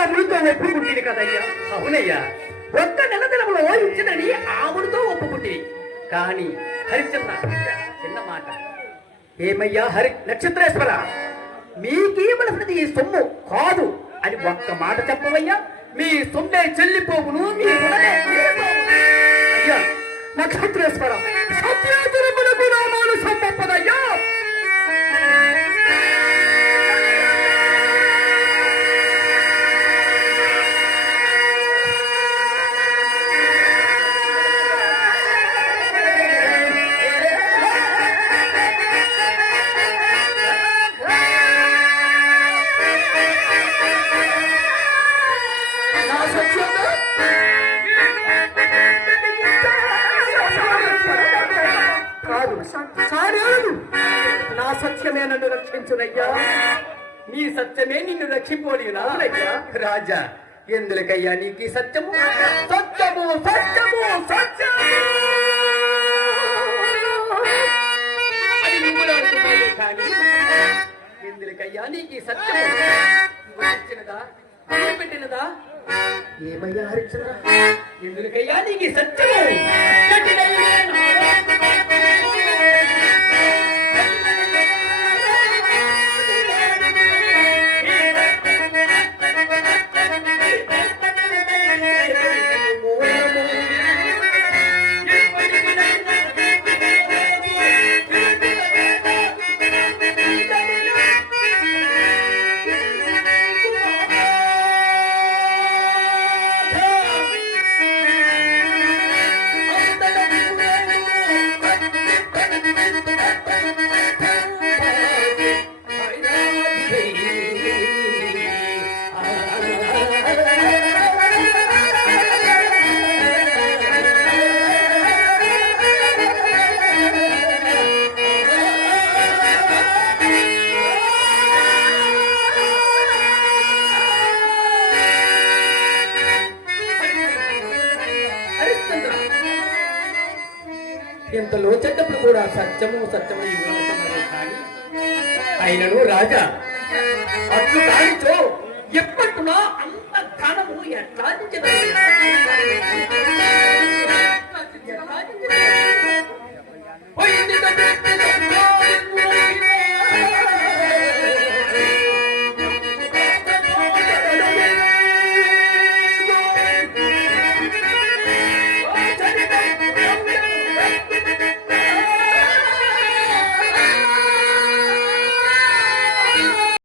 ఆవిడతో ఒప్పుకుంటుంది కదయ్యా. అవునయ్యా, ఒక్క నెలదినములో ఇచ్చినని ఆవిడతో ఒప్పుకుంటుంది. కానీ హరిచంద్ర చిన్న మాట. ఏమయ్యా నక్షత్రేశ్వర, మీకేమలసినది ఈ సొమ్ము కాదు అని ఒక్క మాట చెప్పవయ్యా. మీ సొమ్మే చెల్లిపోవును, మీ రుణమే తీరిపోవును. అయ్యా నక్షత్రేశ్వర, సత్యాచురములకు నామాలు సంపదయ్యా. నా సత్యమే నన్ను రక్షించునయ్యా. నీ సత్యమే నిన్ను రక్షిపోలేనా రాజా, ఎందులకయ్యా నీకు ఈ సత్యము? సత్యము సత్యము సత్యము అది నువ్వు అనుకున్నావు, కానీ ఎందులకయ్యా నీకు ఈ సత్యము? ఇచ్చినదా, పెట్టినదా? ఏమయ్యా హరిచంద్ర, ఎందులకయ్యా నీకు ఈ సత్యము? ఇంతలో చెట్టప్పుడు కూడా సత్యము సత్యము ఇవ్వనుకున్నారు. కానీ అయినను రాజా, అట్లు కానిచో ఎప్పట్టునా అంత ధనము ఎట్లా పోయింది